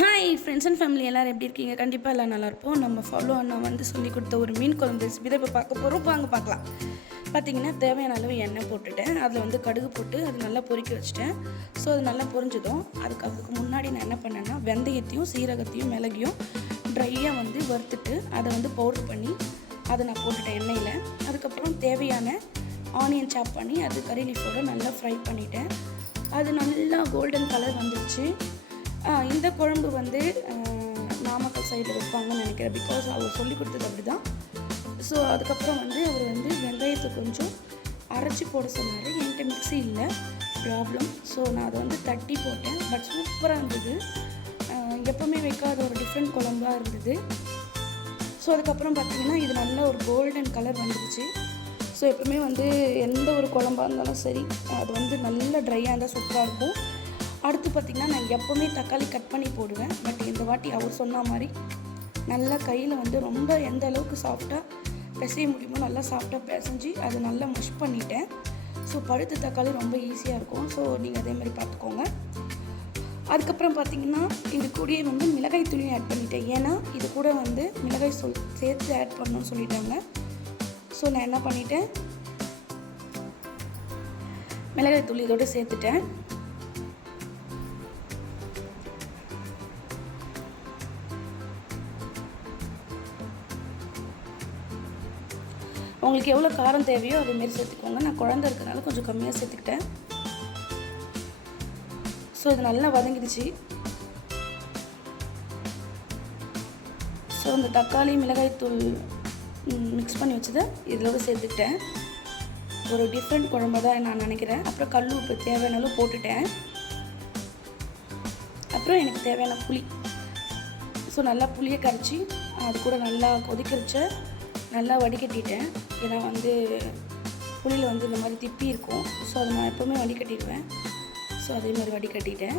Hi friends and family எல்லோரும் எப்படி இருக்கீங்க? கண்டிப்பாக எல்லாம் நல்லாயிருப்போம் நம்ம ஃபாலோ அண்ணா வந்து சொல்லி கொடுத்த ஒரு மீன் குழம்பு ரெசிபி தான் இப்போ பார்க்க போகிறோம் வாங்க பார்க்கலாம். பார்த்தீங்கன்னா தேவையான அளவு எண்ணெய் போட்டுட்டேன். அதில் வந்து கடுகு போட்டு அது நல்லா பொரிக்க வச்சுட்டேன். ஸோ அது நல்லா பொறிஞ்சதும் அதுக்கு அதுக்கு முன்னாடி நான் என்ன பண்ணேன்னா வெந்தயத்தையும் சீரகத்தையும் மிளகையும் ட்ரையாக வந்து வறுத்துட்டு அதை வந்து பவுடர் பண்ணி அதை நான் போட்டுட்டேன் எண்ணெயில். அதுக்கப்புறம் தேவையான ஆனியன் சாப் பண்ணி அது கறி லீஃபோடு நல்லா ஃப்ரை பண்ணிட்டேன். அது நல்லா கோல்டன் கலர் வந்துடுச்சு இந்த குழம்பு வந்து நாமக்கல் சைடில் வைப்பாங்கன்னு நினைக்கிறேன். பிகாஸ் அவர் சொல்லி கொடுத்தது அப்படி தான் ஸோ அதுக்கப்புறம் வந்து அவர் வந்து வெங்காயத்தை கொஞ்சம் அரைச்சி போட சொன்னார். என்கிட்ட மிக்ஸி இல்லை. ப்ராப்ளம் ஸோ நான் அதை வந்து தட்டி போட்டேன். பட் சூப்பராக இருந்தது. எப்போவுமே எப்பவுமே வைக்காத ஒரு டிஃப்ரெண்ட் குழம்பாக இருந்தது. ஸோ அதுக்கப்புறம் பார்த்தீங்கன்னா இது நல்ல ஒரு கோல்டன் கலர் வந்துடுச்சு ஸோ எப்பவுமே வந்து எந்த ஒரு குழம்பாக இருந்தாலும் சரி அது வந்து நல்ல ட்ரையாக இருந்தால் சூப்பராக இருக்கும். அடுத்து பார்த்திங்கன்னா நான் எப்போவுமே தக்காளி கட் பண்ணி போடுவேன். பட் இந்த வாட்டி அவர் சொன்ன மாதிரி நல்லா கையில் வந்து ரொம்ப எந்த அளவுக்கு சாஃப்டாக பிசைய முடியுமோ நல்லா சாஃப்டாக பிசைஞ்சு அதை நல்லா மஷ் பண்ணிட்டேன். ஸோ பழுத்த தக்காளி ரொம்ப ஈஸியாக இருக்கும். ஸோ நீங்கள் அதே மாதிரி பார்த்துக்கோங்க. அதுக்கப்புறம் பார்த்தீங்கன்னா இது கூடயே வந்து மிளகாய் தூளியும் ஆட் பண்ணிட்டேன். ஏன்னா இது கூட வந்து மிளகாய் சொல் சேர்த்து ஆட் பண்ணணும்னு சொல்லிட்டாங்க. ஸோ நான் என்ன பண்ணிட்டேன்? மிளகாய் தூள் இதோட சேர்த்துட்டேன். உங்களுக்கு எவ்வளோ காரம் தேவையோ அதேமாரி சேர்த்துக்கோங்க. நான் குழந்தை இருக்கிறனால கொஞ்சம் கம்மியாக சேர்த்துக்கிட்டேன். ஸோ இது நல்லா வதங்கிடுச்சு. ஸோ இந்த தக்காளி மிளகாய்த்தூள் மிக்ஸ் பண்ணி வச்சதை இதோட சேர்த்துக்கிட்டேன். ஒரு டிஃப்ரெண்ட் குழம்பு தான் நான் நினைக்கிறேன். அப்புறம் கல் உப்பு தேவையானாலும் போட்டுட்டேன். அப்புறம் எனக்கு தேவையான புளி. ஸோ நல்லா புளியை கரைச்சி அது கூட நல்லா கொதிக்க நல்லா வடிகட்டிட்டேன். ஏன்னா வந்து புளியில் வந்து இந்த மாதிரி திப்பி இருக்கும். ஸோ அதை நான் எப்போவுமே வடிகட்டிடுவேன். ஸோ அதே மாதிரி வடிகட்டிட்டேன்.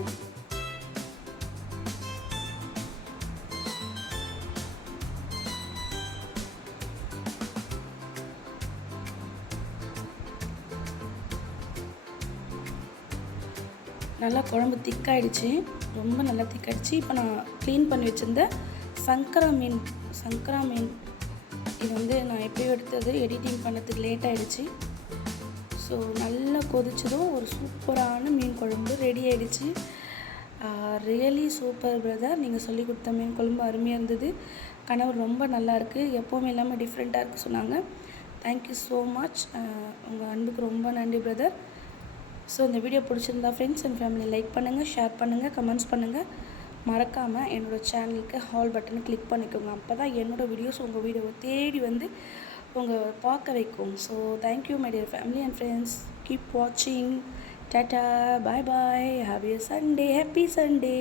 நல்லா குழம்பு திக்காயிடுச்சு. ரொம்ப நல்லா திக்காயிடுச்சு. இப்போ நான் க்ளீன் பண்ணி வச்சுருந்த சங்கரா மீன் சங்கரா மீன் இது வந்து நான் எப்பயோ எடுத்தது எடிட்டிங் பண்ணதுக்கு லேட் ஆகிடுச்சு ஸோ நல்லா கொதிச்சதும் ஒரு சூப்பரான மீன் குழம்பு ரெடி ஆகிடுச்சு ரியலி சூப்பர் பிரதர் நீங்கள் சொல்லி கொடுத்த மீன் குழம்பு அருமையாக இருந்தது. கணவர் ரொம்ப நல்லா இருக்குது எப்போவுமே இல்லாமல் டிஃப்ரெண்ட்டாக இருக்குது சொன்னாங்க. தேங்க்யூ ஸோ மச் உங்கள் அன்புக்கு ரொம்ப நன்றி பிரதர் ஸோ இந்த வீடியோ பிடிச்சிருந்தா ஃப்ரெண்ட்ஸ் அண்ட் ஃபேமிலி லைக் பண்ணுங்கள் ஷேர் பண்ணுங்கள் கமெண்ட்ஸ் பண்ணுங்கள் மறக்காமல் என்னோடய சேனலுக்கு ஹால் பட்டனை கிளிக் பண்ணிக்கோங்க. அப்போ தான் என்னோடய வீடியோஸ் உங்கள் வீடியோவை தேடி வந்து உங்கள் பார்க்க வைக்கும். So thank you my dear family and friends keep வாட்சிங் tata bye bye have a Sunday happy Sunday